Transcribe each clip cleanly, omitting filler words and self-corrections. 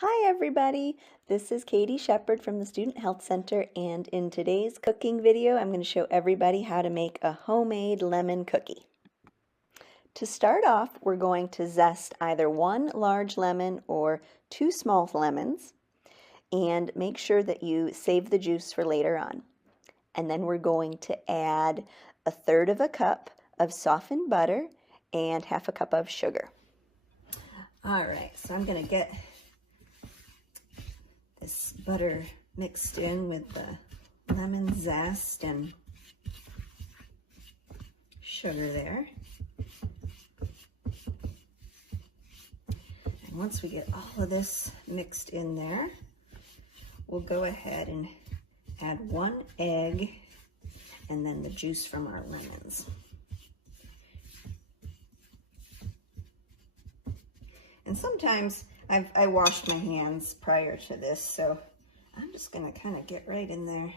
Hi everybody, this is Katie Shepard from the Student Health Center, and in today's cooking video I'm going to show everybody how to make a homemade lemon cookie. To start off, we're going to zest either one large lemon or two small lemons, and make sure that you save the juice for later on. And then we're going to add 1/3 cup of softened butter and 1/2 cup of sugar. All right, so I'm going to get this butter mixed in with the lemon zest and sugar there. And once we get all of this mixed in there, we'll go ahead and add 1 egg and then the juice from our lemons. And sometimes I washed my hands prior to this, so I'm just gonna kind of get right in there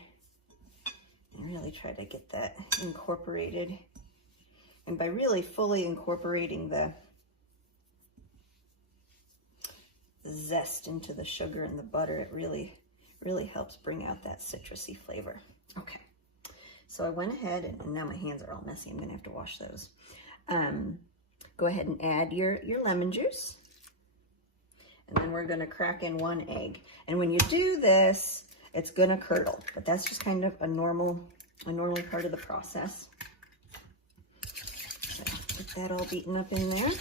and really try to get that incorporated. And by really fully incorporating the zest into the sugar and the butter, it really helps bring out that citrusy flavor. Okay, so I went ahead, and now my hands are all messy. I'm gonna have to wash those. Go ahead and add your lemon juice. And then we're gonna crack in 1 egg. And when you do this, it's gonna curdle, but that's just kind of a normal part of the process. So get that all beaten up in there.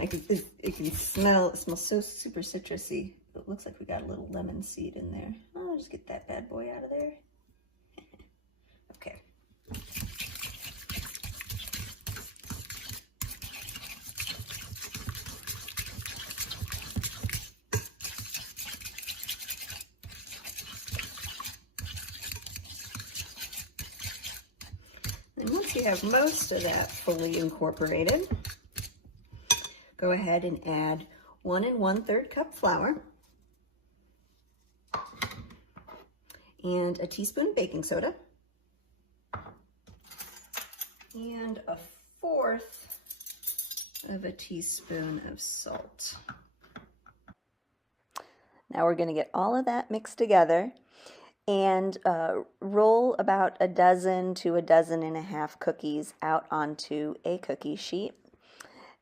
It can smell, it smells so super citrusy. It looks like we got a little lemon seed in there. I'll just get that bad boy out of there. Okay. And once you have most of that fully incorporated, go ahead and add 1 1/3 cup flour and a teaspoon baking soda and 1/4 of a teaspoon of salt. Now we're going to get all of that mixed together and roll about 12 to 12.5 cookies out onto a cookie sheet,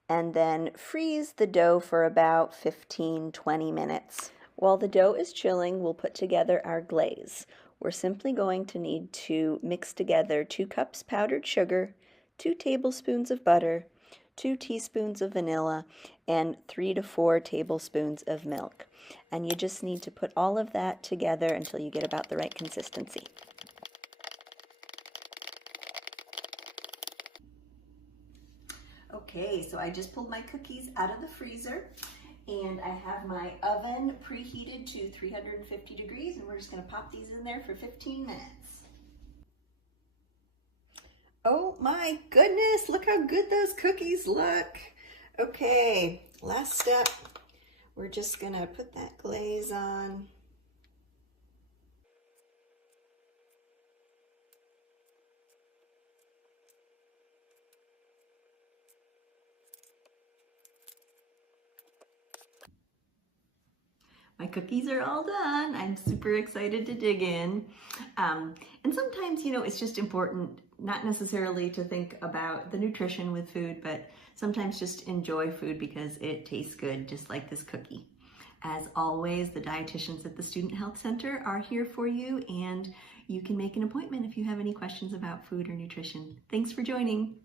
and then freeze the dough for about 15-20 minutes. While the dough is chilling, we'll put together our glaze. We're simply going to need to mix together 2 cups powdered sugar, 2 tablespoons of butter, 2 teaspoons of vanilla, and 3 to 4 tablespoons of milk. And you just need to put all of that together until you get about the right consistency. Okay, so I just pulled my cookies out of the freezer, and I have my oven preheated to 350 degrees, and we're just going to pop these in there for 15 minutes. Oh my goodness, look how good those cookies look. Okay, last step, we're just going to put that glaze on. My cookies are all done. I'm super excited to dig in. And sometimes, you know, it's just important not necessarily to think about the nutrition with food, but sometimes just enjoy food because it tastes good, just like this cookie. As always, the dietitians at the Student Health Center are here for you, and you can make an appointment if you have any questions about food or nutrition. Thanks for joining.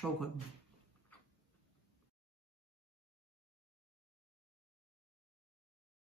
So good.